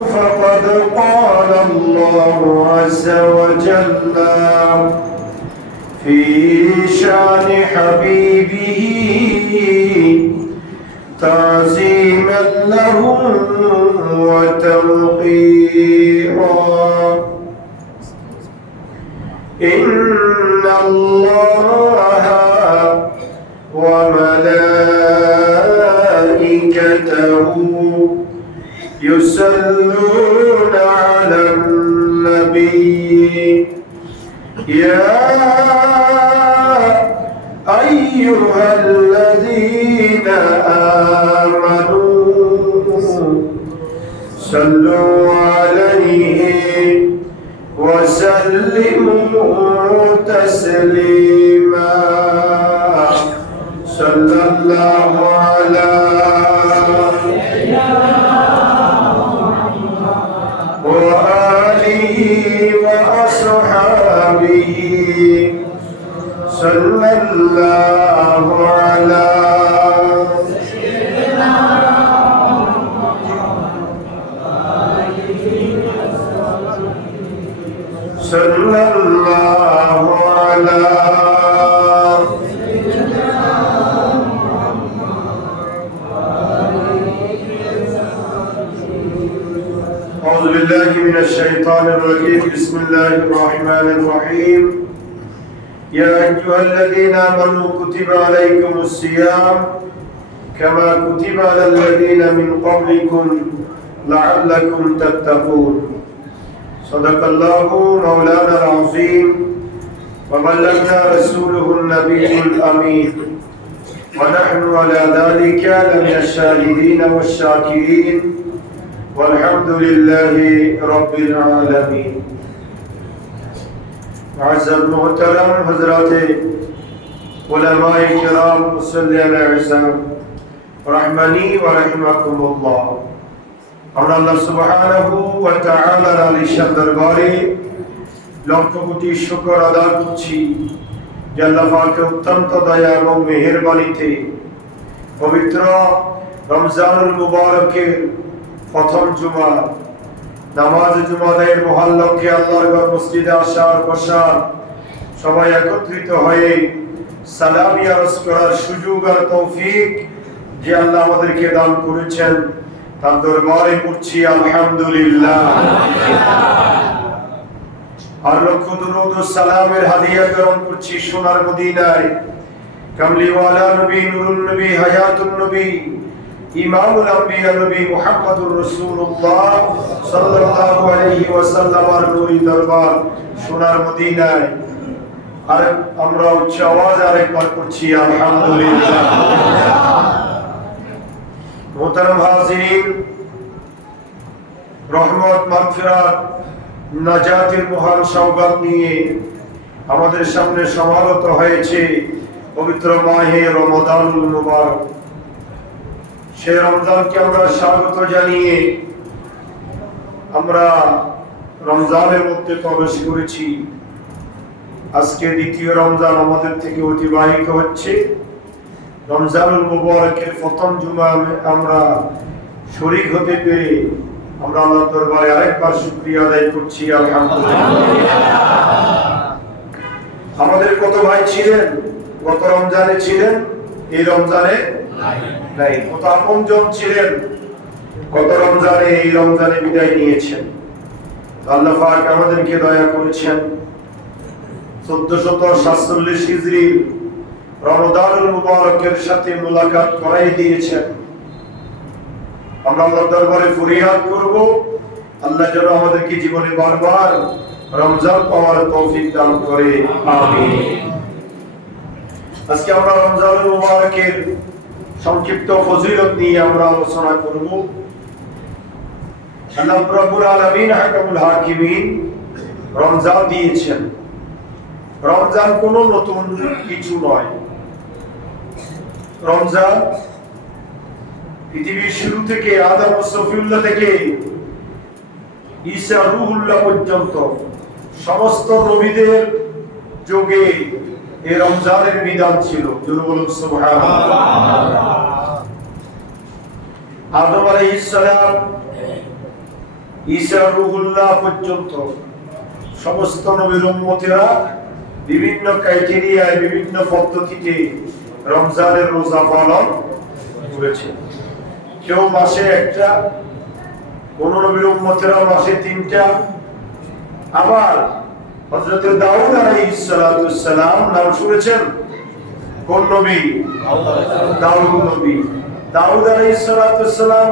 فقد قال الله عز وجل في شان حبيبه تعظيما له وتوقيرا إن الله وملائكته يصلون على النبي يا أيها الذين آمنوا صلوا عليه وسلموا تسليما صلى الله على وآله وأصحابه صلى الله على صلى الله على أعوذ بالله من الشيطان الرجيم بسم الله الرحمن الرحيم يا أيها الذين آمنوا كتب عليكم الصيام كما كتب على الذين من قبلكم لعلكم تتقون صدق الله مولانا العظيم وبلغنا رسوله النبي الأمين ونحن على ذلك من الشاهدين والشاكرين والحمد لله رب العالمين معزز محترم حضرات علماء کرام মুসল্লি আলাইহিম রহমানি ওয়া রাহিমাকুমুল্লাহ আমরা আল্লাহ সুবহানাহু ওয়া তাআলার আলিশান দরবারে লক্ষ কোটি শুকর আদায় করছি যে আল্লাহ পাকের অত্যন্ত দয়া এবং মেহেরবানিতে পবিত্র রমজানুল মুবারকের প্রথম জুমা নামাজ জুমাদের মহান লক্ষ্যে আল্লাহর ঘর মসজিদে আসার বসার সবাই একত্রিত হয়ে সালাম আরজ করার সুযোগ আর তৌফিক যে আল্লাহ আমাদেরকে দান করেছেন তার দরবারে পড়ছি আলহামদুলিল্লাহ আর লক্ষ দরুদ ও সালামের হাদিয়া গ্রহণ করছি সোনার মদিনায় কামলিওয়ালা নবী নুরুন নবী হায়াতুন নবী ইমামুল আম্বিয়া নবী মুহাম্মদুর রাসূলুল্লাহ সাল্লাল্লাহু আলাইহি ওয়াসাল্লামের নূরি দরবার সোনার মদিনায় আর আমরা উচ্চ আওয়াজে আরেকবার পড়ছি আলহামদুলিল্লাহ মোহতারাম হাজিরিন রহমত মাগফিরাত নাজাতের মহান সওগাত নিয়ে আমাদের সামনে সমাগত হয়েছে পবিত্র মাহে রমাদানুল মুবারক সেই রমজানকে আমরা স্বাগত জানিয়ে আমরা রমজানের মধ্যে প্রবেশ করেছি আজকে দ্বিতীয় রমজান আমাদের থেকে অতিবাহিত হচ্ছে রমজানুল মুবারকের প্রথম জুমা আমরা শরীক হতে পেরে আমরা আল্লাহর দরবারে আরেকবার শুকরিয়া আদায় করছি আলহামদুলিল্লাহ আমাদের কত ভাই ছিলেন গত রমজানে ছিলেন এই রমজানে নাই কত আপনজন ছিলেন গত রমজানে এই রমজানে বিদায় নিয়েছেন আল্লাহ পাক আমাদেরকে দয়া করেছেন 1447 হিজরি রমাদানুল মুবারকের সাথে মুলাকাত করাই দিয়েছেন আমরা আল্লাহর দরবারে ফরিয়াদ করব আল্লাহ যেন আমাদেরকে জীবনে বারবার রমজান পাওয়ার তৌফিক দান করে আমিন আজকে আমরা রমজানুল মুবারকের সংক্ষিপ্ত ফজিলত নিয়ে আমরা আলোচনা করব আল্লাহ রাব্বুল আলামিন হাকামুল হাকিমিন রমজান দিয়েছেন রমজান কোনো নতুন কিছু নয় রমজান পৃথিবীর শুরু থেকে আদম ও সফিউল্লাহ থেকে ঈসা রূহুল্লাহ পর্যন্ত সমস্ত নবীদের যুগে এই রমজানের বিধান ছিল। জোরে বলুন সুবহানাল্লাহ। আদম আলাইহিস সালাম ঈসা রূহুল্লাহ পর্যন্ত সমস্ত নবীর উম্মতেরা বিভিন্ন ক্রাইটেরিয়ায় বিভিন্ন পদ্ধতিতে রমজানের রোজা পালন করেছে। কেউ মাসে একটা, কোন নবীর উম্মতেরা মাসে 3টা। আবার হযরত দাউদ আলাইহিস সালাম নাম শুনেছেন? কোন নবী? দাউদ নবী। দাউদ আলাইহিস সালাম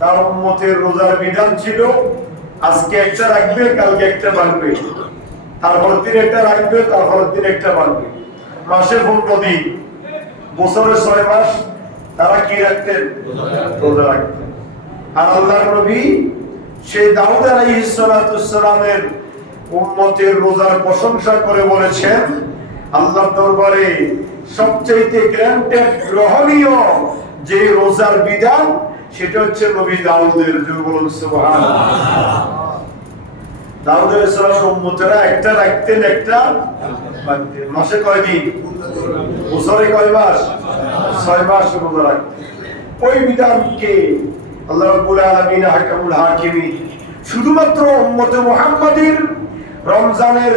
তার উম্মতের রোজার বিধান ছিল আজকে একটা রাখবে, কালকে একটা ভাঙবে, তারপরের দিন একটা রাখবে, তারপরের দিন একটা ভাঙবে। মাসে 15 দিন, বছরে 6 মাস তারা কি রাখতেন? রোজা রাখতেন। আর আল্লাহর নবী সেই দাউদ আলাইহিস সালামের উম্মতের রোজার প্রশংসা করে বলেছেন, আল্লাহর দরবারে সবচেয়ে গ্র্যান্টেড গ্রহণীয় যে রোজার বিধান সেটা হচ্ছে নবী দাউদের। বলুন সুবহানাল্লাহ। দাউদ আলাইহিস সালামের উম্মতেরা একটা রাখতেন, একটা ভাঙতেন। মাসে কয় দিন? বছরে কয় মাস? 6 মাস রোজা রাখতেন। ওই বিধানকে আল্লাহ রাব্বুল আলামিন হাকামুল হাকিমিন শুধুমাত্র উম্মতে মুহাম্মাদের রমজানের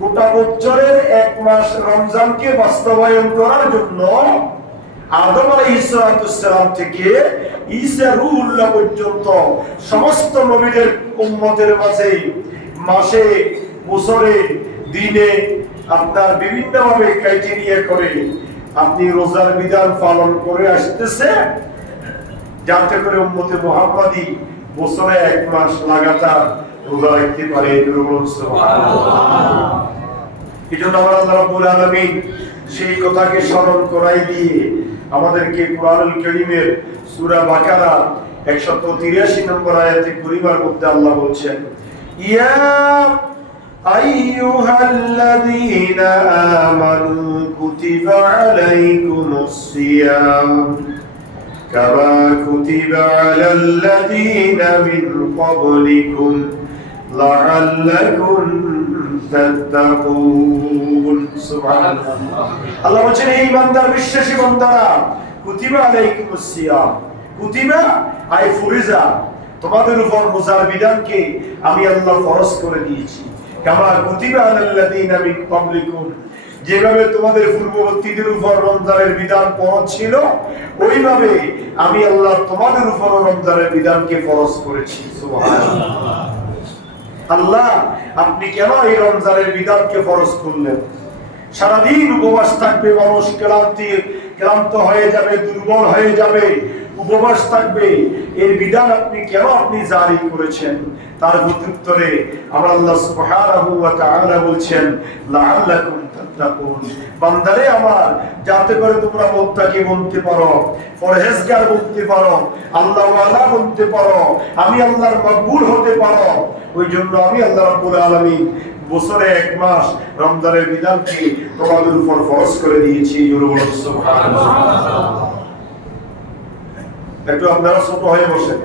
গোটা বছরের 1 মাস রমজানকে বাস্তবায়ন করার জন্য আদম আলাইহিস সালাম থেকে ঈসা রূহুল্লাহ পর্যন্ত সমস্ত নবীদের উম্মতের মাঝে মাসে, বছরে, দিনে আপনার বিভিন্নভাবে ক্রাইটেরিয়া করে আপনি রোজার বিধান পালন করে আসতেছে, যাতে করে উম্মতে মুহাম্মাদি বছরে 1 মাস লাগাতার রোজা রাখতে পারে। এজন্য আল্লাহ রাব্বুল আলামিন সেই কথাকে স্মরণ করাই দিয়ে আমাদেরকে কোরআনুল কারীমের সূরা বাকারা 183 নম্বর আয়াতে পরিবার মধ্যে আল্লাহ বলছেন, ইয়া আইয়ুহাল্লাযীনা আমানু কুতিবা আলাইকুমুস সিয়াম কামা কুতিবা আলাল্লাযীনা মিন ক্বাবলিকুম লাআল্লাকুম তাত্তাকুন। সুবহানাল্লাহ। আল্লাহ বলেন, হে ঈমানদার বিশ্বাসী বান্দারা, কুতিবা আলাইকুমুস সিয়াম, কুতিবা আই ফুরিজা, তোমাদের উপর রোজার বিধানকে আমি আল্লাহ ফরজ করে দিয়েছি। কামা কুতিবা আলাল্লাযীনা মিন ক্বাবলিকুম, যেভাবে তোমাদের পূর্ববর্তীদের উপর রমজানের বিধান ফরজ ছিল, ওইভাবে আমি আল্লাহ তোমাদের উপর রমজানের বিধানকে ফরজ করেছি। সুবহানাল্লাহ। আল্লাহ আপনি কেন এই রমজানের বিধানকে ফরজ করলেন? সারাদিন উপবাস থাকবে মানুষ, ক্লান্ত হয়ে যাবে, দুর্বল হয়ে যাবে, উপবাস থাকবে, এর বিধান আপনি কেন জারি করেছেন? তার প্রত্যুত্তরে আমার আল্লাহ সুবহানাহু ওয়া তাআলা বলছেন, লাআল্লাকুম তাত্তাকুন, বান্দারে আমার, যাতে করে তোমরা মুত্তাকি বনতে পারো, পরহেজগার বনতে পারো, আল্লাহ ওয়ালা বনতে পারো, আমি আল্লাহর মকবুল হতে পারো। ওই জন্য আমি আল্লাহ রাব্বুল আলামিন বছরে 1 মাস রমজানের বিধানকে তোমাদের উপর ফরজ করে দিয়েছি। সুবহানাল্লাহ। একটু আপনারা ছোট হয়ে বসেন,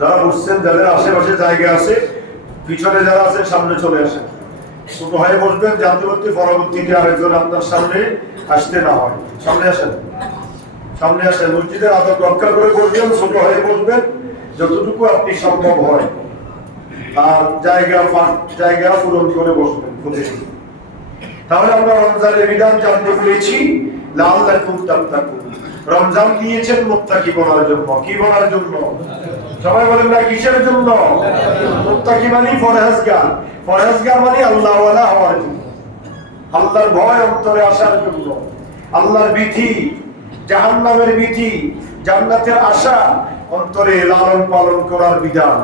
যারা বসছেন, যাদের আশেপাশে জায়গা আছে, পিছনে যারা আছে সামনে চলে আসেন। ছোট হয়ে বসবেন, জানতে পারতে পরবর্তীতে আরেকজন আপনার সামনে আসতে না হয়। সামনে আসেন, সামনে আসেন। মসজিদের আদব রক্ষা করে বসবেন, ছোট হয়ে বসবেন যতটুকু আপনি সম্ভব হয়, আর জায়গা পূরণ করে বসবেন। তাহলে আমরা রমজানের বিধান জানতে পেরেছি, লাআল্লাকুম তাত্তাকুন। রমজান দিয়েছেন মুত্তাকি বনার জন্য। কি বনার জন্য? সবাই বলেন না, কিসের জন্য? মুত্তাকি মানে পরহেজগার, পরহেজগার মানে আল্লাহ ওয়ালা হওয়ার জন্য, আল্লাহর ভয় অন্তরে আসার জন্য, আল্লাহর বিধি, জাহান্নামের বিধি, জান্নাতের আশা অন্তরে লালন পালন করার বিধান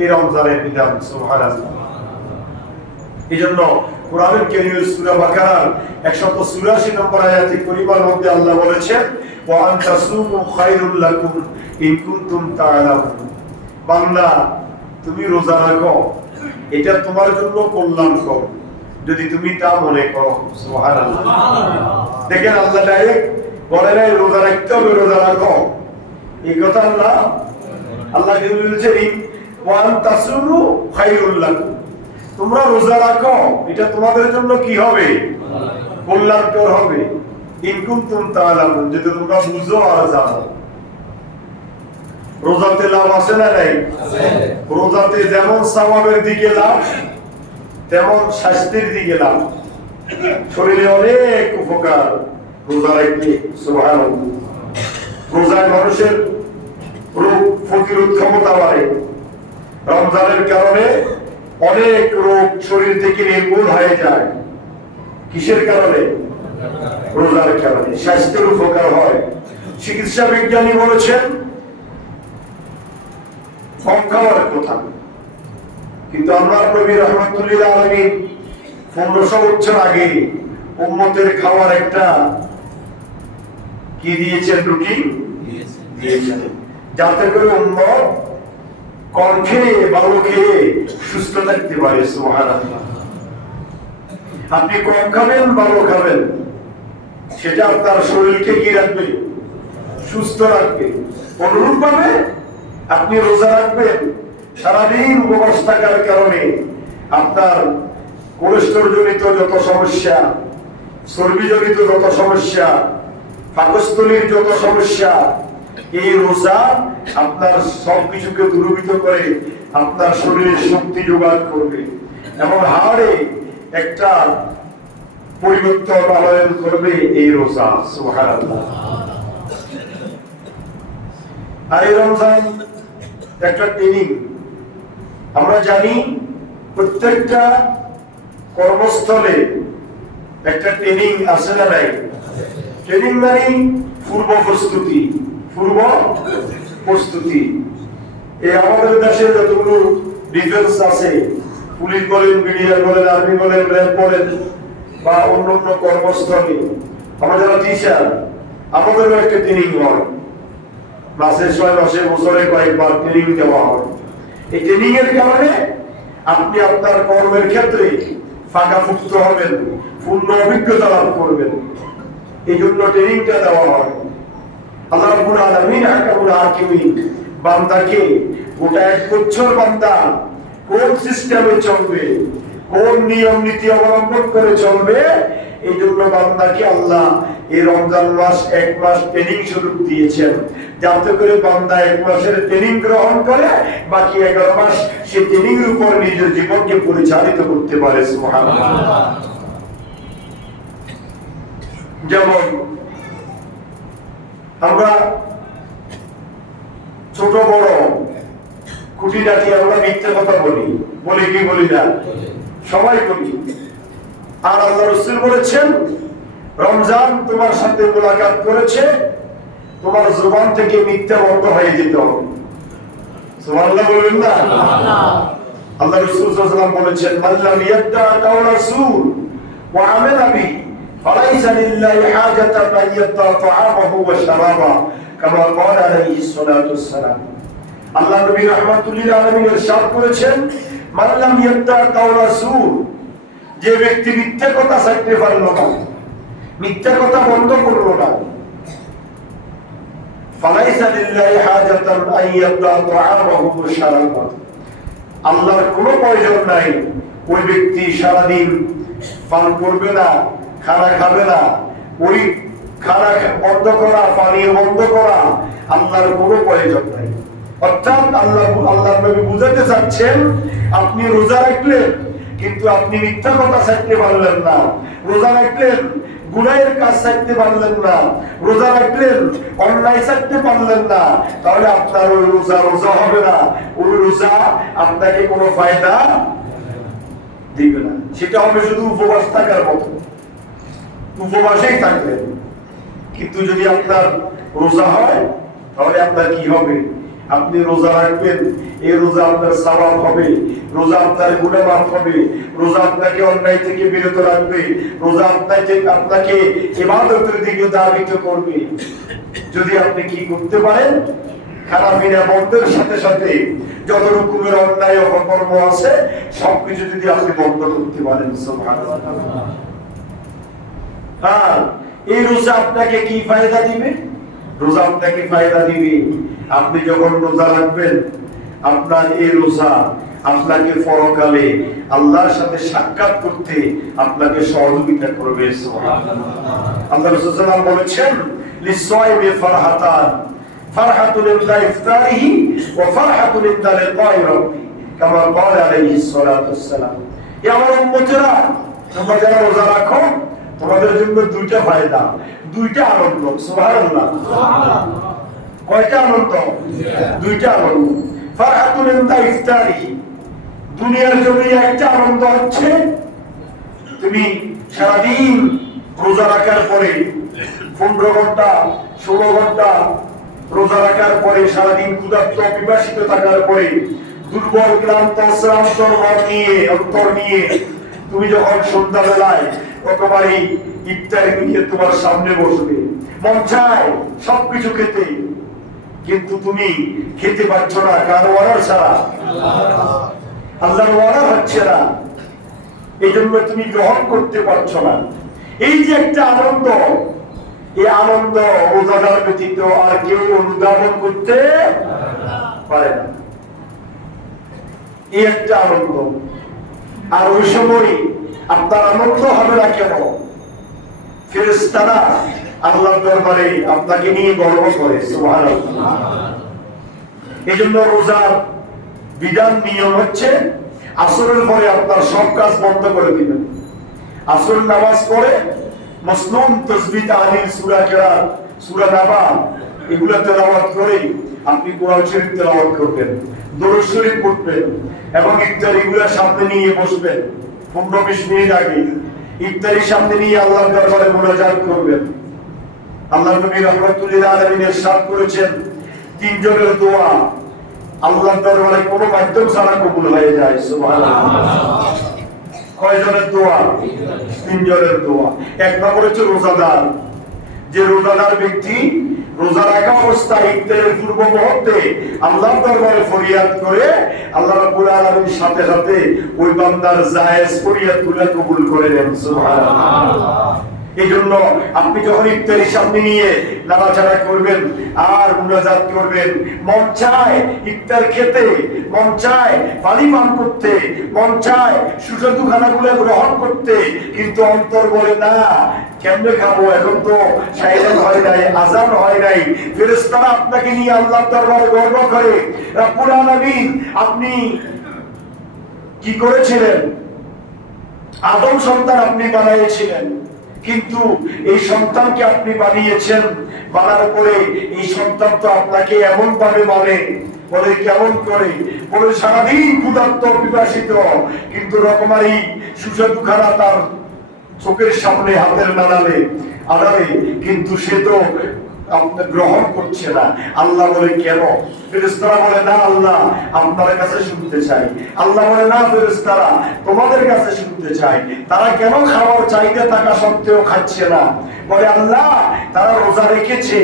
এই রমজানের বিধান। সুবহানাল্লাহ। এজন্য কোরআনের কারীমের সূরা বাকারার 184 নম্বর আয়াতে পরিবার মধ্যে আল্লাহ বলেছেন, ওয়া আনতাসুমু খায়রুল লাকুম ইন কুনতুম তা'লামুন, বান্দা তুমি রোজা রাখো, এটা তোমার জন্য কল্যাণকর যদি তুমি তা মনে করো। সুবহানাল্লাহ। দেখেন আল্লাহ ডাইরেক্ট বলে নাই রোজা রাখতে হবে, রোজা রাখো, এই কথা আল্লাহ বলেছেন, ওয়া আনতাসুমু খায়রুল লাকুম, তোমরা রোজা রাখো, এটা তোমাদের জন্য কি হবে? কল্যাণকর হবে। ইন কুনতুম তা'লামুন, যদি তোমরা বুঝো আর জানো। রোজাতে লাভ আছে না নাই? রোজাতে যেমন সওয়াবের দিকে লাভ, তেমন স্বাস্থ্যের দিকে লাভ। শরীরে অনেক উপকার রোজা রাখলে। সুবহানাল্লাহ। রোজায় মানুষের রোগ প্রতিরোধ ক্ষমতা বাড়ে। রমজানের কারণে অনেক রোগ শরীর থেকে নির্মূল হয়ে যায়। কিসের কারণে? রোজার কারণে স্বাস্থ্যের উপকার হয়। চিকিৎসা বিজ্ঞানী বলেছেন কম খাওয়ার কথা, কিন্তু আল্লাহর নবী রাহমাতুল্লিল আলামিন 1500 বছর আগে উম্মতের খাওয়ার একটা কি দিয়েছেন? রুটিন দিয়েছেন, যাতে করে উম্মত কম খেয়ে ভালো খেয়ে সুস্থ থাকতে পারে। সুবহানাল্লাহ। আপনি কম খাবেন, ভালো খাবেন, সেটা আপনার শরীরকে কি রাখবে? সুস্থ রাখবে। অনুরূপ ভাবে আপনি রোজা রাখবেন, সারাদিন উপবাস থাকার কারণে আপনার কোলেস্টেরল জনিত যত সমস্যা, চর্বি জনিত যত সমস্যা, পাকস্থলীর যত সমস্যা, এই রোজা আপনার সবকিছুকে দূরীভূত করে আপনার শরীরে শক্তি যোগান করবে এবং হাড়ে একটা পরিবর্তন আনয়ন করবে এই রোজা। সুবহানাল্লাহ। আর এই রমজান একটা ট্রেনিং। আমরা জানি প্রত্যেকটা কর্মস্থলে একটা ট্রেনিং আছে না নাই? ট্রেনিং মানে পূর্ব প্রস্তুতি। পূর্ব প্রস্তুতি। এই আমাদের দেশে যতগুলো ডিফেন্স আছে, পুলিশ বলেন, বিডিআর বলেন, আর্মি বলেন, র্যাব বলেন বা অন্যান্য কর্মস্থলে, আমরা যারা টিচার, আমাদেরও একটা ট্রেনিং হয়। মাসে 6 মাসে বছরে কয়েকবার ট্রেনিং দেওয়া হয়। এই ট্রেনিং এর কারণে আপনি আপনার কর্মের ক্ষেত্রে ফাঁকামুক্ত হবেন, পূর্ণ অভিজ্ঞতা লাভ করবেন। এই জন্য ট্রেনিংটা দেওয়া হয়। আল্লাহ রাব্বুল আলামিন হাকামুল হাকিমিন বান্দাকে গোটা 1 বছর বান্দা কোন সিস্টেমে চলবে, কোন নিয়ম নীতি অবলম্বন করে চলবে, এই জন্য বান্দাকে আল্লাহ এই রমজান মাস 1 মাস ট্রেনিং শুরু দিয়েছেন, যাতে করে বান্দা 1 মাসের ট্রেনিং গ্রহণ করে বাকি 11 মাস সে ট্রেনিং এর উপর নিজের জীবনকে পরিচালিত করতে পারে। সুবহানাল্লাহ। যেমন আমরা ছোট বড় খুঁটিনাটি আমরা মিথ্যে কথা বলি, বলি কি বলি না? সবাই বলি। আর আল্লাহ রাসূল বলেছেন, রমজান তোমার সাথে মুলাকাত করেছে, তোমার জবান থেকে মিথ্যা বন্ধ হয়ে যেতে হবে। সুবহানাল্লাহ বলবেন না? আল্লাহ রাসূল সাল্লাল্লাহু আলাইহি ওয়াসাল্লাম বলেছেন, মাল্লাম ইয়াদা কাওলা রাসূল ওয়া আমালা বি ফালাইসা লিল্লাহি হাজাতান আন ইয়াদা তাআমাহু ওয়া শারাবা কামা ক্বালা আলাইহিস সালাতু ওয়াস সালাম। আল্লাহ নবী রাহমাতুল্লিল আলামিন ইরশাদ করেছেন, মাল্লাম ইয়াদা কাওলা রাসূল, যে ব্যক্তি মিথ্যা কথা ছাড়তে পারলো না, মিথ্যা কথা বন্ধ করলো না, ফালাইসা লিল্লাহি হাজাতান আন ইয়াদা তাআমাহু ওয়া শারাবা, আল্লাহর কোনো প্রয়োজন নাই ওই ব্যক্তি সারাদিন পান করবে না, খানা খাবে না, ওই খানা বন্ধ করা, পানি বন্ধ করা আল্লাহর কোনো প্রয়োজন নাই। অর্থাৎ আল্লাহ নবী বুঝাতে চাচ্ছেন, আপনি রোজা রাখলেন কিন্তু আপনি মিথ্যা কথা ছাড়তে পারলেন না, রোজা রাখলেন গুনাহের কাজ ছাড়তে পারলেন না, রোজা রাখলেন অন্যায় ছাড়তে পারলেন না, তাহলে আপনার ওই রোজা রোজা হবে না, ওই রোজা আপনাকে কোনো ফায়দা দিবে না। সেটা হবে শুধু উপবাস থাকার মতো, উপবাসেই থাকবেন। কিন্তু যদি আপনার রোজা হয় তাহলে আপনার কি হবে? আপনি রোজা রাখবেন, এই রোজা আপনার সওয়াব হবে, রোজা আপনার গুনাহ মাফ হবে, রোজা আপনাকে অন্যায় থেকে বিরত রাখবে, রোজা আপনাকে ইবাদতের দিকে ধাবিত করবে। যদি আপনি কি করতে পারেন, খানা পিনা বন্ধের সাথে সাথে যত রকমের অন্যায় অপকর্ম আছে সবকিছু যদি আপনি বন্ধ করতে পারেন। সুবহানাল্লাহ। হ্যাঁ, এই রোজা আপনাকে কি ফায়দা দিবে? রোজা আপনাকে ফায়দা দিবে, আপনি যখন রোজা রাখবেন আপনার এই রোজা আপনাকে পরকালে আল্লাহর সাথে সাক্ষাৎ করতে আপনাকে সহযোগিতা করবে। সুবহানাল্লাহ। আল্লাহ রাসূল সাল্লাল্লাহু আলাইহি ওয়াসাল্লাম বলেছেন, লিসাইমি ফারহাতান ফারহাতুন ইনদা ইফতারিহি ওয়া ফারহাতুন ইনদা লিকাই রাব্বি কামা ক্বালা আলাইহিস সালাতু ওয়াসসালাম। এ আমার উম্মতেরা, তোমরা যারা রোজা রাখো তোমাদের জন্য দুইটা ফায়দা, দুইটা আনন্দ। সুবহানাল্লাহ। কয়টা আনন্দ? দুইটা আনন্দ। ফারহাতুন ইনদা ইফতারিহি, দুনিয়ার জন্য একটা আনন্দ হচ্ছে তুমি সারাদিন রোজা রাখার পরে 15 ঘন্টা 16 ঘন্টা রোজা রাখার পরে সারাদিন ক্ষুধার্ত পিপাসিত থাকার পরে দুর্বল ক্লান্ত শ্রান্ত অন্তর নিয়ে তুমি যখন সন্ধ্যাবেলায় একেবারে ইফতারি নিয়ে তোমার সামনে বসবে, মন চায় সবকিছু খেতে, কিন্তু তুমি খেতে পারছো না, কার অর্ডার ছাড়া? আল্লাহর অর্ডার হচ্ছে না, এই জন্য তুমি গ্রহণ করতে পারছো না। এই যে একটা আনন্দ, এই আনন্দ রোজাদার ব্যতীত আর কেউ অনুধাবন করতে পারে না। এই একটা আনন্দ। আর ওই সময় আপনার আনন্দ হবে না কেন? ফেরেশতারা আল্লাহর দরবারে আপনাকে নিয়ে গর্ব করে। সুবহানাল্লাহ। এই জন্য রোজার বিধান নিয়ম হচ্ছে আসরের পরে আপনার সব কাজ বন্ধ করে দিবেন। আসর নামাজ পড়ে মাসনুন তাসবিহ তাহলিল সূরা কিরাত সূরা নাবা এগুলা তেলাওয়াত করে আপনি কোরআন শরীফ তেলাওয়াত করবেন, দরুদ শরীফ পড়বেন এবং ইফতারিগুলা সামনে নিয়ে বসবেন। 15-20 মিনিট আগে ইফতারির সামনে নিয়ে আল্লাহর দরবারে মুনাজাত করবেন। আল্লাহ নবী রাহমাতুল লিল আলামিন ইরশাদ করেছেন, তিনজনের দোয়া আল্লাহর দরবারে কোনো মাধ্যম ছাড়া কবুল হয়ে যায়। সুবহানাল্লাহ। কয়জনের দোয়া? তিনজনের দোয়া। এক নম্বর হচ্ছে রোজাদার। যে রোজাদার ব্যক্তি রোজা রাখা অবস্থায় ইফতারের পূর্ব মুহূর্তে আল্লাহর দরবারে ফরিয়াদ করে আল্লাহ রাব্বুল আলামিন সাথে সাথে ওই বান্দার জায়েজ ফরিয়াদগুলো কবুল করে নেন। সুবহানাল্লাহ। এই জন্য আপনি যখন ইফতারি সামনে নিয়ে নাড়াচাড়া করবেন আর মুনাজাত করবেন, মন চায় ইফতার খেতে, মন চায় পানি পান করতে, মন চায় সুস্বাদু খানাগুলো গ্রহণ করতে, কিন্তু অন্তর বলে না কেমনে খাবো, এখন তো সাইলেন্ট হয় নাই, আজান হয় নাই। ফেরেশতারা আপনাকে নিয়ে আল্লাহর দরবারে গর্ব করে, রব্বুল আলামিন আপনি কি করেছিলেন? আদম সন্তান আপনি বানিয়েছিলেন, কিন্তু এই সন্তানকে আপনি বানিয়েছেন, বানার পরে এই সন্তান তো আপনাকে এমন ভাবে মানে, বলে কেমন করে? বলে সারাদিন ক্ষুধার্ত পিপাসিত, কিন্তু রকমারি সুস্বাদু খানা তার চোখের সামনে হাতের আড়ালে, কিন্তু সে তো আপনার গ্রহণ করছে না। আল্লাহ বলে কেন? ফেরেশতারা বলে না আল্লাহ আপনার কাছে শুনতে চাই। আল্লাহ বলে না ফেরেশতারা তোমাদের কাছে শুনতে চাই। তারা কেন খাওয়ার চাইতে থাকা সত্ত্বেও খাচ্ছে না? বলে আল্লাহ তারা রোজা রেখেছে,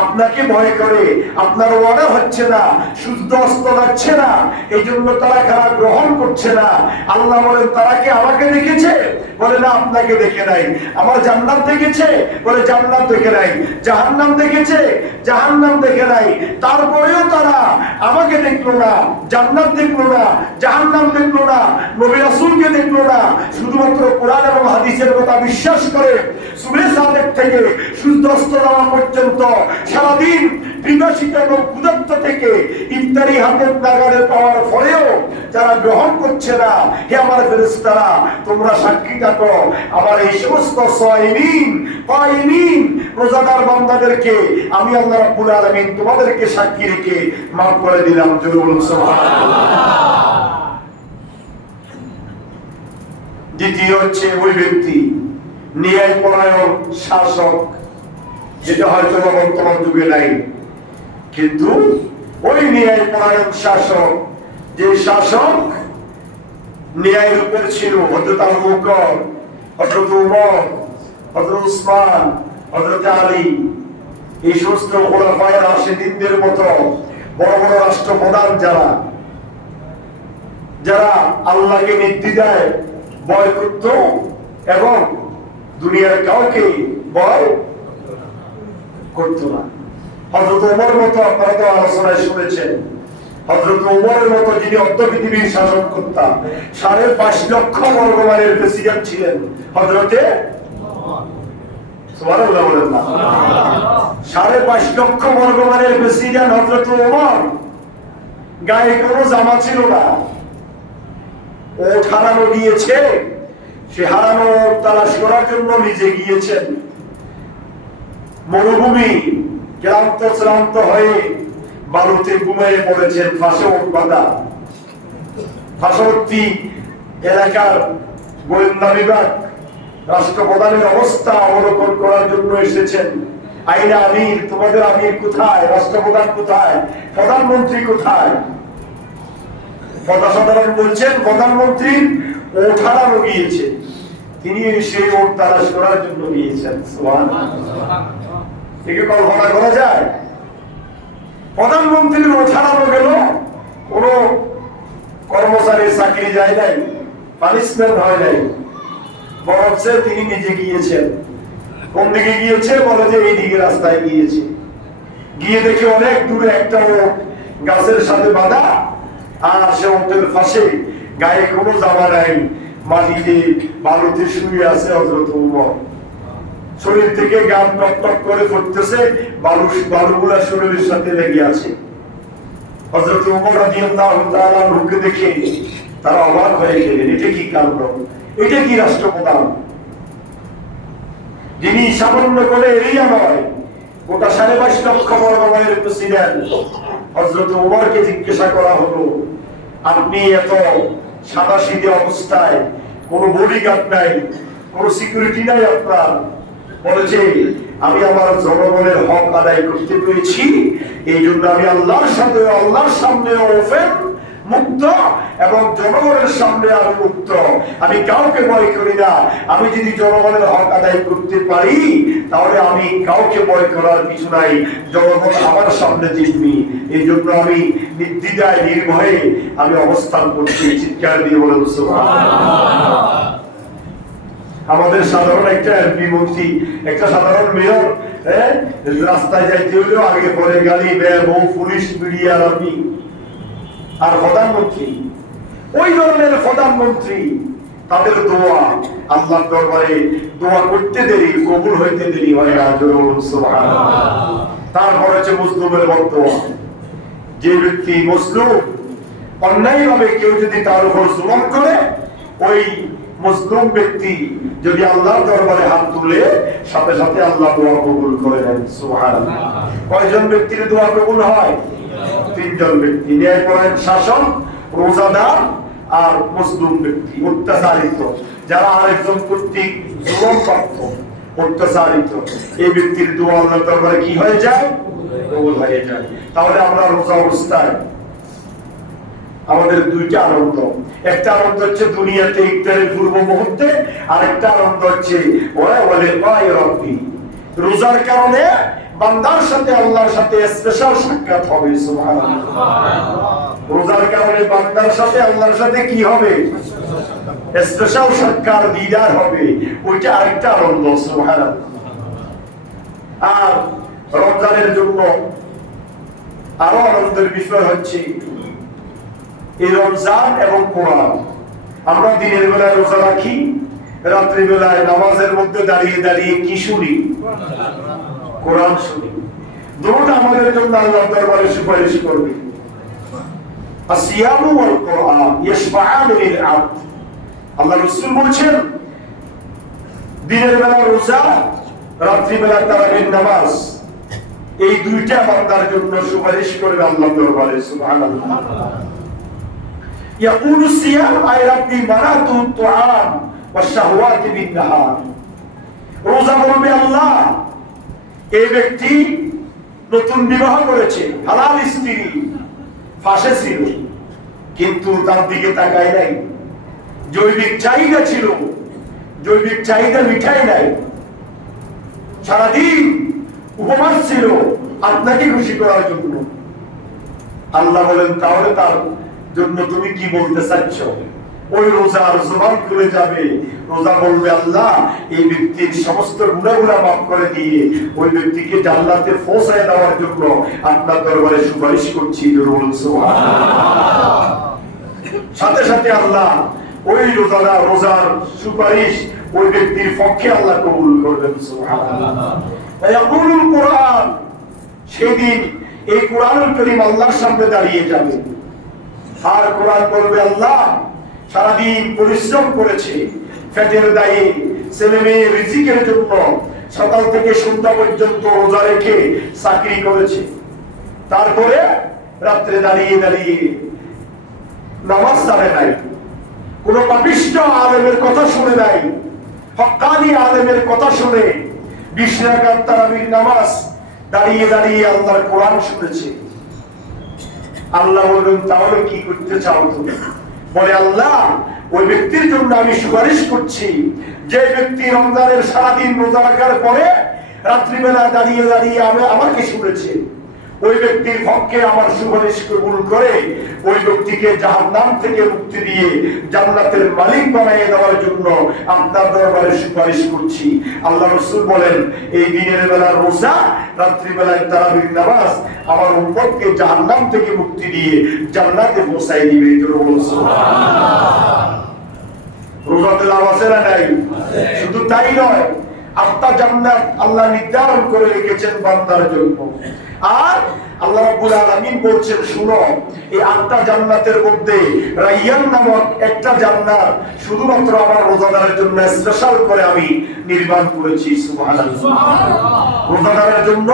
আপনাকে ভয় করে, আপনার অর্ডার হচ্ছে না, সূর্য অস্ত যাচ্ছে না, এই জন্য তারা খানা গ্রহণ করছে না। আল্লাহ বলেন তারা কি আমাকে দেখেছে? বলে না আপনাকে দেখে নাই। আমার জান্নাত দেখেছে? বলে জান্নাত দেখে নাই। জাহান্নাম দেখেছে? জাহান্নাম দেখে নাই। তারপরেও তারা আমাকে দেখলো না, জান্নাত দেখলো না, জাহান্নাম দেখলো না, নবী রাসূলকে দেখলো না, শুধুমাত্র কোরআন এবং হাদিসের কথা বিশ্বাস করে সুবহে সাদেক থেকে সূর্য অস্ত যাওয়া পর্যন্ত সারাদিন বিনাশিত এবং ক্ষুধার্ত থেকে ইফতারি হাতের নাগালে পাওয়ার পরেও যারা গ্রহণ করছে না, হে আমার ফেরেশতারা তোমরা সাক্ষী থাকো, আমার এই সমস্ত সাইমিন কাইমিন রোজাদার বান্দাদেরকে আমি আল্লাহ রাব্বুল আলামিন তোমাদেরকে সাক্ষী রেখে মাফ করে দিলাম। জোরে বলুন সুবহানাল্লাহ। দ্বিতীয় হচ্ছে ওই ব্যক্তি ন্যায়পরায়ণ শাসক, যেটা হয়তো বর্তমান যুগে নাই, কিন্তু ওই ন্যায়পরায়ণ শাসক, যে শাসক ন্যায়ের উপর ছিল, হযরত আবু বকর, হযরত উমর, হযরত উসমান, হযরত আলী, এই সমস্ত খোলাফায়ে রাশিদিনদের মতো বড় বড় রাষ্ট্রপ্রধান যারা আল্লাহকে নির্দ্বিধায় ভয় করত এবং দুনিয়ার কাউকে ভয় করত না। হযরত ওমর মতো আপনারা তো আলোচনায় শুনেছেন, হযরত ওমরের মতো যিনি অর্ধ পৃথিবীর শাসন করতেন, 5.5 লক্ষ বর্গ মাইলের প্রেসিডেন্ট ছিলেন হযরতে সুবহানাল্লাহ বলেন না। 5.5 লক্ষ বর্গমানের প্রেসিডেন্ট হযরত ওমর, গায়ে কোনো জামা ছিল না, ওট হারানো গিয়েছে, সে হারানো তালাশ করার জন্য নিজে গিয়েছেন। মরুভূমি ক্লান্ত হয়ে বালুতে ঘুমিয়ে পড়েছেন, ফাঁসে ওট বাঁধা। পার্শ্ববর্তী এলাকার গোয়েন্দা বিভাগ রাষ্ট্রপ্রধানের অবস্থা অবলোকন করার জন্য এসেছেন। আইনা আমির, তোমাদের আমির কোথায়? রাষ্ট্রপ্রধান কোথায়? প্রধানমন্ত্রী কোথায়? সাধারণ বলছেন প্রধানমন্ত্রী ওট হারানো গিয়েছে, তিনি সেই ওট তালাশ করার জন্য গিয়েছেন। একে কল্পনা করা যায়? প্রধানমন্ত্রীর ওট হারানো গেল, কোন কর্মচারীর চাকরি যায় নাই, পানিশমেন্ট হয় নাই, বরং তিনি নিজে গিয়েছেন। কোন দিকে গিয়েছে? বলে যে এই দিকে রাস্তায় গিয়েছে। গিয়ে দেখে অনেক দূরে একটা ওট গাছের সাথে বাঁধা, আর সে ওটের ফাঁসে গায়ে কোনো জামা নাই, মাটিতে বালুতে শুয়ে আছে হযরত ওমর। শরীর থেকে গাম টক টক করে পড়তেছে, বালুগুলা শরীরের সাথে লেগে আছে। হযরত ওমর রাদিয়াল্লাহু তাআলা রুকে দেখে তারা অবাক হয়ে গেলেন, এটা কি কাণ্ড, এটা কি রাষ্ট্রপ্রধান, যিনি সামান্য করে এরিয়া নয়, গোটা 5.5 লক্ষ বর্গমাইলের প্রেসিডেন্ট। হযরত ওমরকে জিজ্ঞাসা করা হলো, আপনি এত সাদাসিধে অবস্থায়, কোনো বডিগার্ড নাই, কোনো সিকিউরিটি নাই আপনার, বলেছে আমি আমার জনগণের হক আদায় করতে পেরেছি, এই জন্য আমি আল্লাহর সামনে ওপেন মুক্ত এবং জনগণের সামনে আমি মুক্ত, আমি কাউকে ভয় করি না। আমি যদি জনগণের হক আদায় করতে পারি তাহলে আমি কাউকে ভয় করার কিছু নাই, জনগণ আমার সামনে জিতবি, এই জন্য আমি নির্দ্বিধায় নির্ভয়ে আমি অবস্থান করছি। চিৎকার দিয়ে বলেন সুবহানাল্লাহ। আমাদের সাধারণ একটা এমপি মন্ত্রী, একটা সাধারণ মেয়র, রাস্তায় যাইতে হলেও আগে পরে গাড়ি, বউ, পুলিশ, মিডিয়া, আর্মি। আর প্রধানমন্ত্রী, ওই ধরনের প্রধানমন্ত্রী, তাদের দোয়া আল্লাহর দরবারে দোয়া করতে দেরি, কবুল হইতে দেরি হয় না। সুবহানাল্লাহ। তারপর হচ্ছে মুসলিমের বদদোয়া। যে ব্যক্তি মুসলিম, অন্যায়ভাবে কেউ যদি তার উপর জুলুম করে, ওই মুসলিম ব্যক্তি যদি আল্লাহর দরবারে হাত তুলে, সাথে সাথে আল্লাহ দোয়া কবুল করে নেন। সুবহানাল্লাহ। কয়জন ব্যক্তির দোয়া কবুল হয়? 3 জন ব্যক্তি, ন্যায়পরায়ণ শাসক, রোজাদার আর মুসলিম ব্যক্তি। অত্যাচারিত, যারা আরেকজন কর্তৃক জুলুম প্রাপ্ত, অত্যাচারিত, এই ব্যক্তির দোয়া আল্লাহর দরবারে কি হয়ে যায়? কবুল হয়ে যায়। তাহলে আমরা রোজা অবস্থায় আমাদের 2টা আনন্দ। একটা আনন্দ হচ্ছে দুনিয়াতে ইফতারের পূর্ব মুহূর্তে, আর একটা আনন্দ হচ্ছে রোজার কারণে বান্দার সাথে আল্লাহর সাথে স্পেশাল সাক্ষাৎ হবে। সুবহানাল্লাহ। রোজার কারণে বান্দার সাথে আল্লাহর সাথে কি হবে? স্পেশাল সাক্ষাৎ, দিদার হবে, ওইটা আরেকটা আনন্দ। সুবহানাল্লাহ। আর রমজানের জন্য আরো আনন্দের বিষয় হচ্ছে এই রমজান এবং কোরআন। আমরা দিনের বেলায় রোজা রাখি, রাত্রি বেলায় নামাজের মধ্যে দাঁড়িয়ে দাঁড়িয়ে কি শুনি? কোরআন শুনি। দুটো আমাদের জন্য আল্লাহর দরবারে সুপারিশ করবে। আসিয়ামু ওয়াল কোরআন ইয়াশফাআন লিল আবদ। আল্লাহ রাসূল বলেছেন, দিনের বেলা রোজা, রাত্রি বেলা তারাবির নামাজ, এই 2টা বান্দার জন্য সুপারিশ করবে আল্লাহর দরবারে। সুবহানাল্লাহ। يقول الصيام أي ربي منعت الطعام والشهوات بالنهار। রোজা বলবে আল্লাহ, এই ব্যক্তি নতুন বিবাহ করেছে, হালাল স্ত্রী, ফাঁসে ছিল, কিন্তু তার দিকে তাকায় নাই। জৈবিক চাহিদা ছিল, জৈবিক চাহিদা মিটাই নাই, সারাদিন উপবাস ছিল আপনাকে খুশি করার জন্য। আল্লাহ বলেন, তাহলে তার জন্য তুমি কি বলতে চাচ্ছ? ওই রোজার জবান খুলে যাবে, রোজা বলবে আল্লাহ এই ব্যক্তির সমস্ত গুনাহগুলো মাফ করে দিয়ে ওই ব্যক্তিকে জান্নাতে পৌঁছায় দেওয়ার জন্য আপনার দরবারে সুপারিশ করছি। সুবহানাল্লাহ। সাথে সাথে আল্লাহ ওই রোজার সুপারিশ ওই ব্যক্তির পক্ষে আল্লাহ কবুল করবেন। সুবহানাল্লাহ। ইয়াকুলুল কুরআন, সেদিন এই কোরআনুল কারীম আল্লাহর সামনে দাঁড়িয়ে যাবে আর কোরআন বলবে, আল্লাহ সারাদিন পরিশ্রম করেছে, পেটের দায়ে ছেলে মেয়ে রিজিকের জন্য সকাল থেকে সন্ধ্যা পর্যন্ত রোজা রেখে চাকরি করেছে, তারপরে রাত্রে দাঁড়িয়ে দাঁড়িয়ে নামাজ ছাড়ে নাই, কোন পাপিষ্ঠ আলেমের কথা শুনে নাই, হক্কানি আলেমের কথা শুনে 20 রাকাত তারাবির নামাজ দাঁড়িয়ে দাঁড়িয়ে আল্লাহর কোরআন শুনেছে। আল্লাহ বললেন, তাহলে কি করতে চাও তুমি? বলে, আল্লাহ ওই ব্যক্তির জন্য আমি সুপারিশ করছি যে ব্যক্তি রমজানের সারাদিন রোজা রাখার পরে রাত্রিবেলা দাঁড়িয়ে দাঁড়িয়ে আমাকে শুনেছে, ওই ব্যক্তির পক্ষে আমার সুপারিশ কবুল করে ওই ব্যক্তিকে জাহান্নাম থেকে মুক্তি দিয়ে জান্নাতের মালিক বানিয়ে দেওয়ার জন্য আপনার দরবারে সুপারিশ করছি। আল্লাহ রাসূল বলেন, এই দিনের বেলা রোজা, রাত্রিবেলায় তারাবির নামাজ আমার উম্মতকে জাহান্নাম থেকে মুক্তি দিয়ে জান্নাতে পৌঁছায় দিবে। সুবহানাল্লাহ। রোজাতে লাভ আছে না নাই? শুধু তাই নয়, 8টা জান্নাত আল্লাহ নির্ধারণ করে রেখেছেন বান্দার জন্য। আর আল্লাহ রাব্বুল আলামিন বলছেন, শুনো, এই 8টা জান্নাতের মধ্যে রাইয়ান নামক একটা জান্নাত শুধুমাত্র আমার রোজাদারের জন্য স্পেশাল করে আমি নির্মাণ করেছি। সুবহানাল্লাহ। রোজাদারের জন্য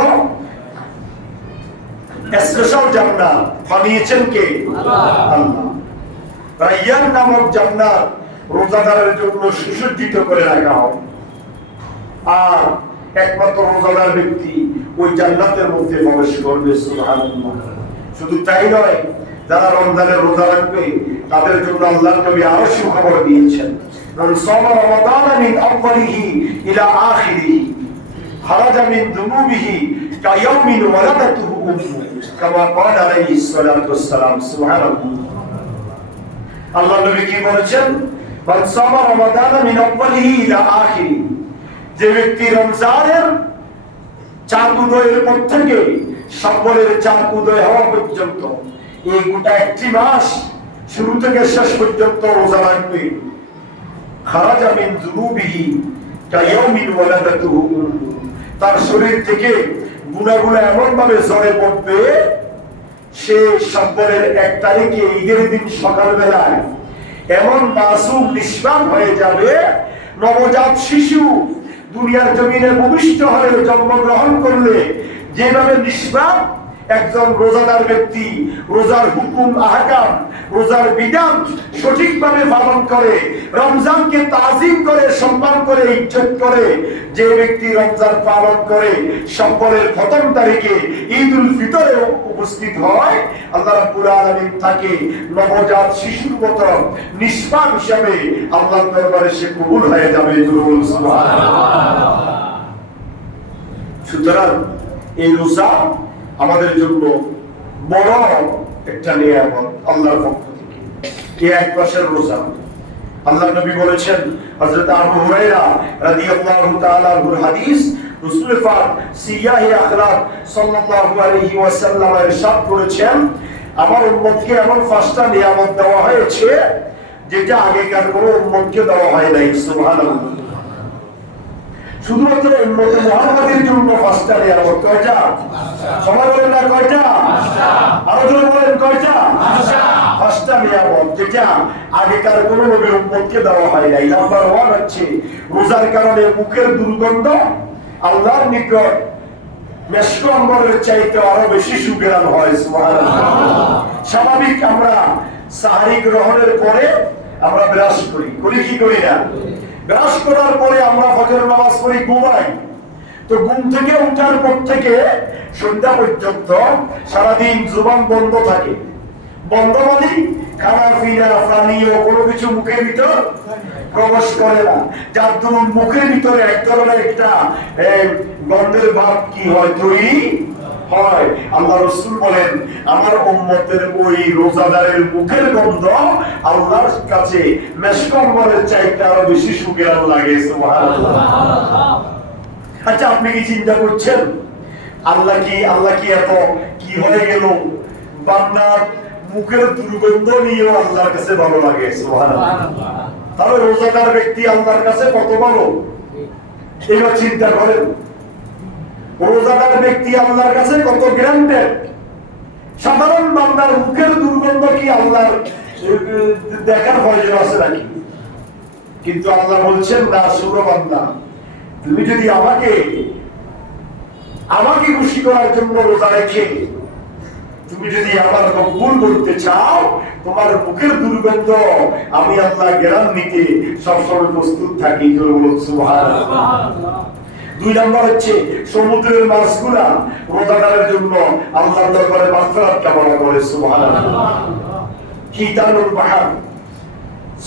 স্পেশাল জান্নাত বানিয়েছেন কে? আল্লাহ। রাইয়ান নামক জান্নাত রোজাদারের জন্য সুসজ্জিত করে রাখা হয়, আর একমাত্র রোজাদার ব্যক্তি ওই জান্নাতের মধ্যে প্রবেশ করবে। সুবহানাল্লাহ। শুধু তাই নয়, যারা রমজানের রোজা রাখবে তাদের জন্য আল্লাহর নবী আরো সুখবর দিয়েছেন, মান সামা রমাদান মিন আউয়ালিহি ইলা আখিরিহি খারাজা মিন যুনুবিহি কায়াউমিন ওয়ালাদাতুহু উম্মু কামা ক্বালা আলাইহিস সালাতু ওয়াসসালাম। সুবহানাল্লাহ। আল্লাহর নবী কি বলেছেন? মান সামা রমাদান মিন আউয়ালিহি ইলা আখিরিহি, যে ব্যক্তি রমজানের চাঁদ উদয়ের পর থেকে সম্বলের চাঁদ উদয় হওয়া পর্যন্ত এই গোটা একটি মাস শুরু থেকে শেষ পর্যন্ত রোজা রাখবে, খারাজা মিন যুনুবিহি কায়াউমিন ওয়ালাদাতুহু উম্মু, তার শরীর থেকে গুনাহগুলো এমন ভাবে ঝরে পড়বে, সে সম্বলের 1 তারিখে ঈদের দিন সকালবেলায় এমন মাসুম নিষ্পাপ হয়ে যাবে, নবজাত শিশু দুনিয়ার জমিনে ভূমিষ্ঠ হয়ে জন্মগ্রহণ করলে যেভাবে নিষ্পাপ একজন রোজাদার ব্যক্তি রোজার হুকুম আহকাম, রোজার বিধান সঠিকভাবে পালন করে, রমজানকে তাজিম করে, সম্মান করে, ইজ্জত করে, যে ব্যক্তি রমজান পালন করে সম্বলের 1ম তারিখে ঈদুল ফিতরে উপস্থিত হয়, আল্লাহ রাব্বুল আলামিন তাকে নবজাত শিশুর মতো নিষ্পাপ হিসেবে আল্লাহর দরবারে সে কবুল হয়ে যাবে। সুবহানাল্লাহ। সুতরাং এই রোজা আমাদের জন্য বড় একটা নিয়ামত আল্লাহর পক্ষ থেকে। এই 1 মাসের রোজা আল্লাহর নবী বলেছেন, হযরত আবু হুরায়রা রাদিয়াল্লাহু তাআলা আনহুর হাদিস, রাসূল পাক সিয়াহে আখলাক সাল্লাল্লাহু আলাইহি ওয়াসাল্লাম ইরশাদ করেছেন, আমার উম্মতকে এমন 5টা নিয়ামত দেওয়া হয়েছে যেটা আগেকার কোনো উম্মতকে দেওয়া হয় নাই। সুবহানাল্লাহ। শুধুমাত্র উম্মতে মুহাম্মাদের জন্য 5টা নিয়ামত। কয়টা? সবাই বলেন না কয়টা? আরো জোরে বলেন কয়টা? 5টা নিয়ামত যেটা আগেকার কোন নবীর উম্মতকে দেওয়া হয় নাই। নাম্বার 1 হচ্ছে রোজার কারণে মুখের দুর্গন্ধ আল্লাহর নিকট মেশক আম্বরের চাইতে আরো বেশি সুঘ্রাণ হয়। সুবহানাল্লাহ। স্বাভাবিক আমরা সাহরি গ্রহণের পরে আমরা ব্রাশ করি কি করি না? ব্রাশ করার পরে আমরা ফজরের নামাজ পড়ি, ঘুমাই। তো ঘুম থেকে উঠার পর থেকে সন্ধ্যা পর্যন্ত সারাদিন জুবান বন্ধ থাকে। বন্ধ মানে খানা পিনা পানীয় কোনো কিছু মুখের ভিতর প্রবেশ করে না, যার দরুন মুখের ভিতরে এক ধরনের একটা গন্ধের ভাব কি হয়, তৈরি হয়। আল্লাহ রাসূল বলেন, আমার উম্মতের ওই রোজাদারের মুখের গন্ধ আল্লাহর কাছে মেশক আম্বরের চাইতে আরো বেশি সুঘ্রাণ লাগে। সুবহানাল্লাহ। আচ্ছা, আপনি কি চিন্তা করছেন আল্লাহ কি এত কি হয়ে গেল? বান্দার মুখের দুর্গন্ধ নিয়েও আল্লাহর কাছে ভালো লাগে। সুবহানাল্লাহ। তাহলে রোজাদার ব্যক্তি আল্লাহর কাছে কত ভালো, এবার চিন্তা করেন। রোজাদার ব্যক্তি আল্লাহর কাছে কত গ্রান্টেড। সাধারণ বান্দার মুখের দুর্গন্ধ কি আল্লাহর দেখার প্রয়োজন আছে নাকি? কিন্তু আল্লাহ বলছেন না, শুনো বান্দা, তুমি যদি আমাকে খুশি করার জন্য রোজা রেখে তুমি যদি আমার মকবুল করতে চাও, তোমার মুখের দুর্গন্ধ আমি আল্লাহ গ্রাম নিতে সবসময় প্রস্তুত থাকি। সুবহানাল্লাহ। 2 নম্বর হচ্ছে সমুদ্রের মাছগুলা রোজাদারের জন্য আল্লাহর দরবারে মাগফিরাত কামনা করে। সুবহানাল্লাহ। কিতানুল বাহর,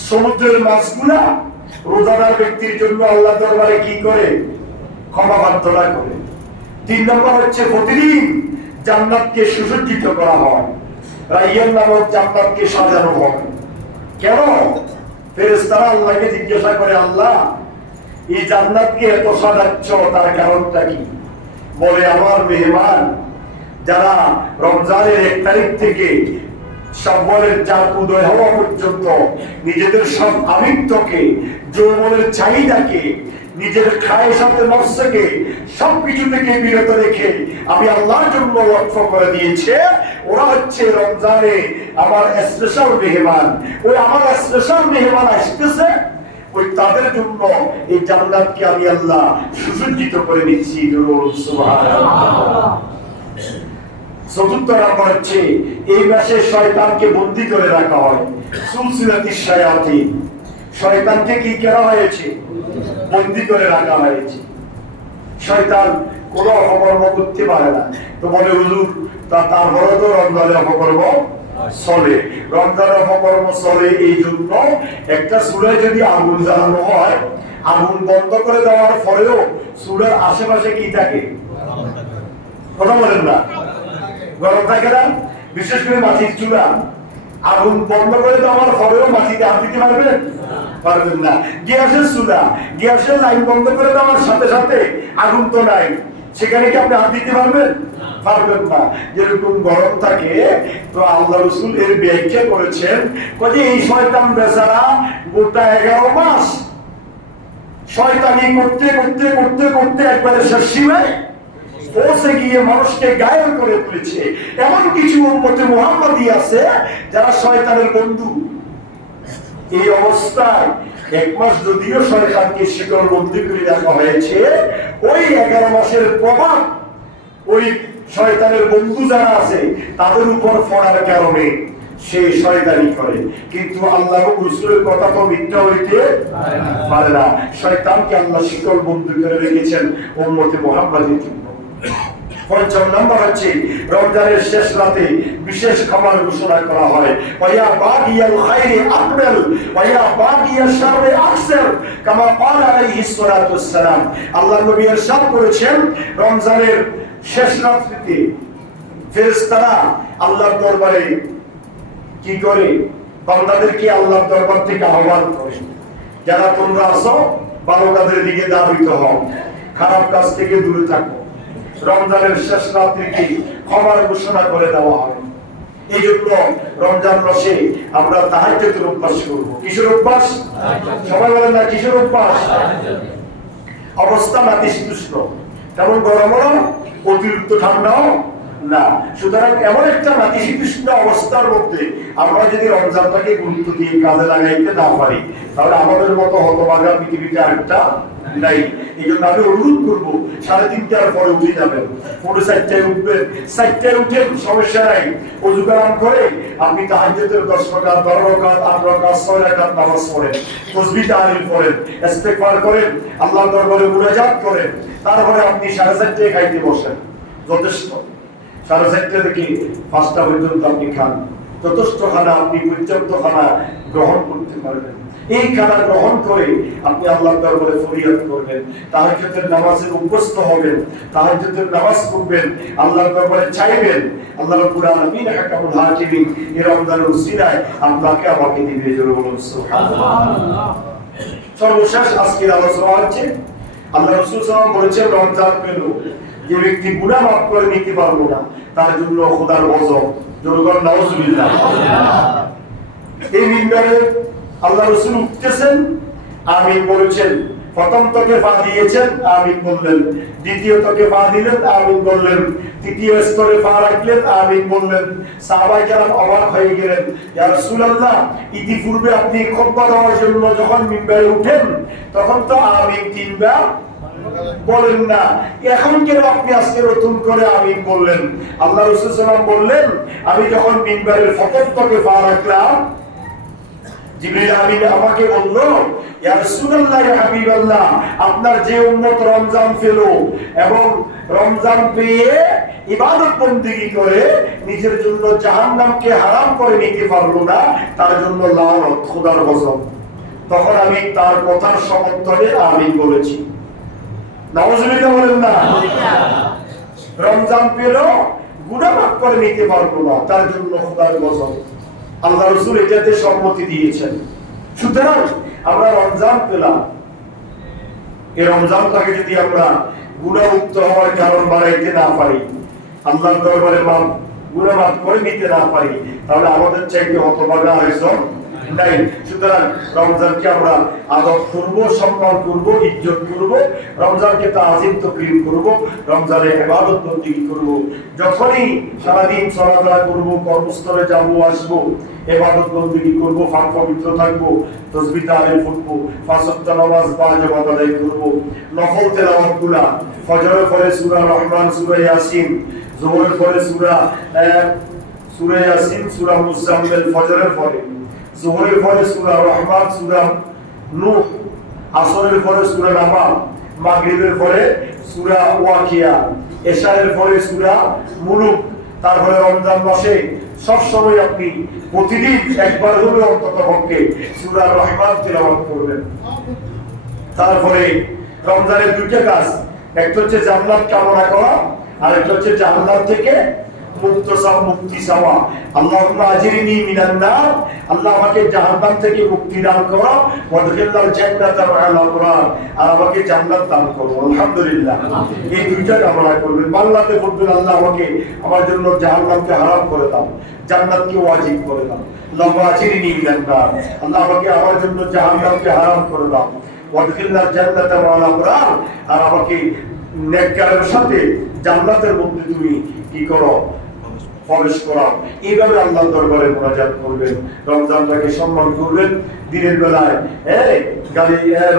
সমুদ্রের মাছগুলা রোজাদার ব্যক্তির জন্য আল্লাহর দরবারে কি করে? ক্ষমা প্রার্থনা করে। 3 নম্বর হচ্ছে প্রতিদিন জান্নাতকে সুসজ্জিত করা হয়, রাইয়ান নামক জান্নাতকে সাজানো হয়। কেন? ফেরেশতারা আল্লাহকে জিজ্ঞাসা করে, আল্লাহ এই জান্নাতকে এত সাজাচ্ছ, তার কারণটা কি? বলে, আমার মেহমান যারা রমজানের 1 তারিখ থেকে শাওয়ালের চাঁদ উদয় হওয়া পর্যন্ত নিজেদের সব আমিত্বকে, যৌবনের চাহিদাকে, নিজের খায়েশাতে নফসকে সবকিছু থেকে বিরত রেখে আমি আল্লাহর জন্য ওয়াকফ করে দিয়েছে, ওরা হচ্ছে রমজানে আমার স্পেশাল মেহমান। ওই আমার স্পেশাল মেহমান আসতেছে, ওই তাদের জন্য এই জান্নাতকে আমি আল্লাহ সুসজ্জিত করে নিচ্ছি। সুবহানাল্লাহ। 4 নম্বর হচ্ছে এই মাসে শয়তানকে বন্দী করে রাখা হয়, সুলসিলাতিশ শায়াতিন। শয়তানকে কি করা হয়েছে? বন্দী করে রাখা হয়েছে। শয়তান কোনো অপকর্ম করতে পারে না। তো বলে হুজুর, তারপরে তো রমজানে অপকর্ম চলে। রমজানে অপকর্ম চলে এই জন্য একটা চুলায় যদি আগুন জ্বালানো হয়, আগুন বন্ধ করে দেওয়ার পরেও চুলার আশেপাশে কি থাকে? কথা বলেন না, গরম থাকে না? বিশেষ করে মাটির চুলা, আগুন বন্ধ করে দেওয়ার পরেও মাটিতে হাত দিতে পারবেন? পারবেন না। গ্যাসের চুলা, গ্যাসের লাইন বন্ধ করে দেওয়ার সাথে সাথে আগুন তো নাই, সেখানে কি আপনি হাত দিতে পারবেন? পারবেন না। যেরকম গরম থাকে, তো আল্লাহ রাসূল এর ব্যাখ্যা করেছেন যে এই শয়তান বেচারা গোটা 11 মাস শয়তানি করতে করতে করতে করতে একবারে শেষ সীমায় পৌঁছে গিয়ে মানুষকে ঘায়েল করে তুলেছে। এমন কিছু উম্মতে মুহাম্মাদি আছে যারা শয়তানের বন্ধু। এই অবস্থায় 1 মাস যদিও শয়তানকে শিকল বন্দী করে রাখা হয়েছে, ওই 11 মাসের প্রভাব ওই শয়তানের বন্ধু যারা আছে তাদের উপর পড়ার কারণে সে শয়তানি করে। কিন্তু আল্লাহ ও রাসূলের কথা তো মিথ্যা হইতে পারে না। শয়তানকে আল্লাহ শিকল বন্দী করে রেখেছেন উম্মতে মুহাম্মাদের জন্য। 5 নম্বর হচ্ছে রমজানের শেষ রাতে বিশেষ খাবার ঘোষণা করা হয়, ওয়া বাগিয়াল খায়রি আকবাল ওয়া বাগিয়াশ শাররি আকসার, কামা ক্বাল আলাইহিস সালাতু ওয়াস সালাম। আল্লাহর নবী ইরশাদ করেছেন, রমজানের শেষ রাতে ফেরেশতারা আল্লাহর দরবারে কি করে? বান্দাদেরকে আল্লাহর দরবার থেকে আহ্বান করে, যারা তোমরা আছো ভালো কাজের দিকে ধাবিত হও, খারাপ কাজ থেকে দূরে থাকো। রমজানের শেষ রাত্রিকে ক্ষমার ঘোষণা করে দেওয়া হয়। এই জন্য রমজান মাসে আমরা তাহাজ্জুদের অভ্যাস করব। কিসের অভ্যাস? সবাই বলেন না, কিসের অভ্যাস? অবস্থা নাতিশীতোষ্ণ, তেমন গরমও অতিরিক্ত ঠান্ডাও না। সুতরাং এমন একটা নাতিশীতোষ্ণ অবস্থার মধ্যে আমরা যদি রমজানটাকে গুরুত্ব দিয়ে কাজে লাগাইতে না পারি, তাহলে আমাদের মতো হতভাগা পৃথিবীতে আরেকটা নাই। এই জন্য আমি অনুরোধ করবো, 3:30টার পরে উঠে যাবেন, 4:30টায় উঠবেন। 4টায় উঠে সমস্যা নাই, ওযু কালাম করে আপনি তাহাজ্জুদের 10 রাকাত, 12 রাকাত, 8 রাকাত, 6 রাকাত নামাজ পড়েন, তাসবিহ তাহলিল পড়েন, ইস্তিগফার করেন, আল্লাহর দরবারে মুনাজাত করেন। তারপরে আপনি 4:30টায় খাইতে বসেন, যথেষ্ট। 4:30টা থেকে 5টা পর্যন্ত আপনি খান, যথেষ্ট খানা, আপনি পর্যাপ্ত খানা গ্রহণ করতে পারবেন। এই খানা গ্রহণ করে আপনি আল্লাহর দরবারে ফরিয়াদ করবেন, তাহাজ্জুদের নামাজে উপস্থিত হবেন, তাহাজ্জুদের নামাজ পড়বেন, আল্লাহর দরবারে চাইবেন। আল্লাহ রাব্বুল আলামিন হাকামুল হাকিমিন এই রমজানের উসিলায় আপনাকে আমাকে দিবে। জোরে বলুন সুবহানাল্লাহ। সর্বশেষ আজকের আলোচনা হচ্ছে, আল্লাহ রাসূল সাল্লাল্লাহু আলাইহি ওয়াসাল্লাম বলেছেন, রমজান পেল যে ব্যক্তি গুনাহ মাফ করে নিতে পারলো না তার জন্য খোদার গজব। জোরকর নাউজুবিল্লাহ। এই মিম্বরে আল্লাহ রাসূল উঠতেছেন, আমিন বলেছেন। প্রথম তোকে পা দিয়েছেন, আমিন বললেন। দ্বিতীয় তোকে পা দিলেন, আমিন বললেন। তৃতীয় স্তরে পা রাখলেন, আমিন বললেন। সাহাবায়ে কেরাম অবাক হয়ে গেলেন, ইয়া রাসূলুল্লাহ, ইতিপূর্বে আপনি খুতবা দেওয়ার জন্য যখন মিম্বরে উঠেন তখন তো আমিন তিনবার বলেন না, এখন কেন আপনি আজকে নতুন করে আমিন বললেন? আল্লাহ রাসূল সাল্লাল্লাহু আলাইহি ওয়াসাল্লাম বললেন, আমি যখন মিম্বরের প্রথম তোকে পা রাখলাম, জিবরিল আমিন আমাকে বলল, ইয়া রাসূলুল্লাহ, ইয়া হাবিবাল্লাহ, আপনার যে উম্মত রমজান পেল এবং রমজান পেয়ে ইবাদত বন্দেগী করে নিজের জন্য জাহান্নামকে হারাম করে নিতে পারলো না, তার জন্য লানত, খোদার গজব। তখন আমি তার কথার সমর্থনে আমিন বলেছি। নাউজুবিল্লাহ বলেন না। রমজান পেল, গুনাহ মাফ করে নিতে পারলো না, তার জন্য খোদার গজব। আল্লাহ রাসূল এটাতে সম্মতি দিয়েছেন। সুতরাং আমরা রমজান পেলাম, এই রমজানটাকে যদি আমরা গুনাহ মুক্ত হওয়ার কারণ বানাইতে না পারি, আল্লাহর দরবারে গুনাহ মাফ করে নিতে না পারি, তাহলে আমাদের চাইতে হতভাগা আরেকজন নাই। সুতরাং রমজানকে আমরা আদব করব, সম্মান করব, ইজ্জত করব, রমজানকে তাজিম তাকরীম করব, রমজানে ইবাদত বন্দেগী করব। যখনই সারাদিন চলাফেরা করব, কর্মস্থলে যাব আসব, ইবাদত বন্দেগী করব, পাক পবিত্র থাকব, তাসবিহ তাহলিল পড়ব, পাঁচ ওয়াক্ত নামাজ বা জামাত আদায় করব, নফল তেলাওয়াতগুলো, ফজরের পরে সূরা রহমান, সূরা ইয়াসিন, যোহরের পরে সূরা ইয়াসিন, সূরা মুজাম্মিল, ফজরের পরে, যোহরের পরে সূরা রহমান, সূরা নূহ, আসরের পরে সূরা নাবা, মাগরিবের পরে সূরা ওয়াকিয়া, এশারের পরে সূরা মুলুক। তারপরে রমজান মাসে সব সময় আপনি প্রতিদিন একবার হলে অন্তত পক্ষে সূরা রহমান তেলাওয়াত করবেন। তারপরে রমজানের দুইটা কাজ, একটা হচ্ছে জান্নাত কামনা করা, আর একটা হচ্ছে জাহান্নাম থেকে মুক্তি চাওয়া। আল্লাহুম্মা আজিরনি মিনান নার, আল্লাহ আমাকে জাহান্নাম থেকে মুক্তি দান করো, ওয়াদখিলনাল জান্নাতা মা'আল আবরার, আর আমাকে জান্নাত দান করো। আলহামদুলিল্লাহ। এই দুইটা কামনা করবেন, বাংলাতে বলবেন, আল্লাহ আমাকে আমার জন্য জাহান্নামকে হারাম করে দাও, জান্নাতকে ওয়াজিব করে দাও। আল্লাহুম্মা আজিরনি মিনান নার, আল্লাহ আমাকে আমার জন্য জাহান্নামকে হারাম করে দাও, ওয়াদখিলনাল জান্নাতা মা'আল আবরার, আর আমাকে নেককারের সাথে জান্নাতের মধ্যে তুমি কি করো, প্রবেশ করাও। এইভাবে আল্লাহর দরবারে মুনাজাত করবেন, রমজানটাকে সম্মান করবেন। দিনের বেলায়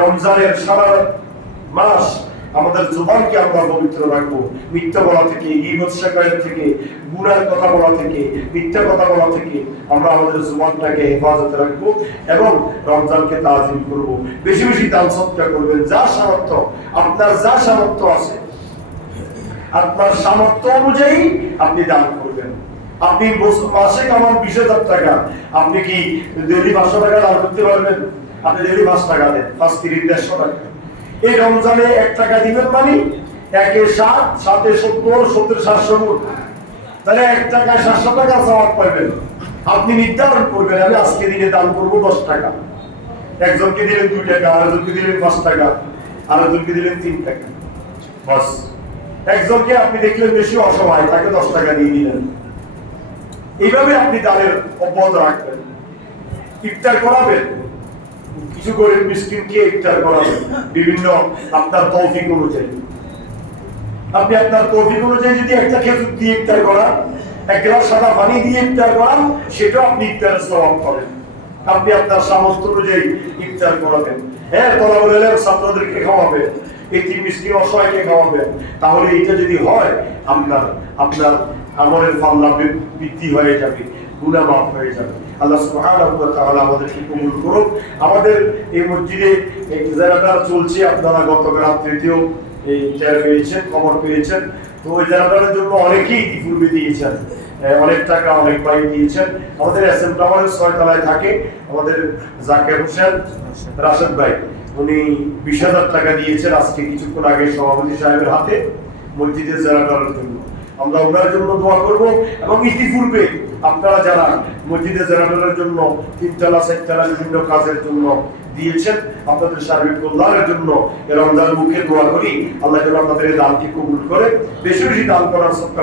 রমজানের সারা মাস আমাদের জবানকে আমরা পবিত্র রাখবো, মিথ্যা বলা থেকে, গীবত শিকায়ত থেকে, গুনার কথা বলা থেকে, মিথ্যা কথা বলা থেকে আমরা আমাদের জবানটাকে হেফাজতে রাখবো এবং রমজানকে তাজিম করব। বেশি বেশি দান সদকা করবেন, যা সামর্থ্য, আপনার যা সামর্থ্য আছে, আপনার সামর্থ্য অনুযায়ী আপনি দান করবেন। আপনি মাসে কামান 20,000 টাকা, আপনি কি ডেইলি 500 টাকা দান করতে পারবেন? আপনি ডেইলি 5 টাকা দেন, 5 30 150 টাকা। এই রমজানে 1 টাকা দিবেন মানে 1 এর 7, 7 এর 70, 70 700 গুণ, তাহলে 1 টাকায় 700 টাকা সওয়াব পাবেন। আপনি নির্ধারণ করবেন, আমি আজকে দিনে দান করব 10 টাকা। একজনকে দিলেন 2 টাকা, আরেকজনকে দিলেন 5 টাকা, আরেকজনকে দিলেন 3 টাকা, বাস। একজনকে আপনি দেখলেন বেশি অসহায়, তাকে 10 টাকা দিয়ে দিলেন। এইভাবে আপনি দানের অব্যাহত রাখবেন। ইফতার করাবেন, কিছু গরিব মিসকিনকে ইফতার করাবেন বিভিন্ন আপনার তৌফিক অনুযায়ী। আপনি আপনার তৌফিক অনুযায়ী যদি একটা খেজুর দিয়ে ইফতার করান, 1 গ্লাস সাদা পানি দিয়ে ইফতার করান, সেটাও আপনি ইফতারের সওয়াব করেন। আপনি আপনার সামর্থ্য অনুযায়ী ইফতার করাবেন। হ্যাঁ, তলাবুল ইলম ছাত্রদেরকে খাওয়াবেন, এতিম মিসকিন অসহায়কে খাওয়াবেন। তাহলে এটা যদি হয়, আপনার আমলের পাল্লা বৃদ্ধি হয়ে যাবে, গুনাহ মাফ হয়ে যাবে। আল্লাহ সুবহানাহু ওয়া তাআলা আমাদেরকে কবুল করুন। আমাদের এই মসজিদে এই জায়গাটা চলছে, আপনারা গতকাল রাত্রিতেও এই টের পেয়েছেন, খবর পেয়েছেন। তো ওই জায়গাটার জন্য অনেকেই ইতিপূর্বে দিয়েছেন, অনেক টাকা অনেক ভাই দিয়েছেন। আমাদের এসএম টাওয়ারের 6 তলায় থাকে আমাদের জাকির হোসেন রাশেদ ভাই, উনি 20,000 টাকা দিয়েছেন আজকে কিছুক্ষণ আগে সভাপতি সাহেবের হাতে মসজিদের জায়গাটার জন্য। আমরা ওনার জন্য দোয়া করব এবং ইতিপূর্বে আপনারা যারা মসজিদের জায়গাটার জন্য 3 তলা 4 তলা বিভিন্ন কাজের জন্য দিয়েছেন আপনাদের সার্বিক কল্যাণের জন্য রমজান মুখে দোয়া করি আল্লাহ যেন আপনাদের এই দানকে কবুল করে বেশি বেশি দান করার সত্তা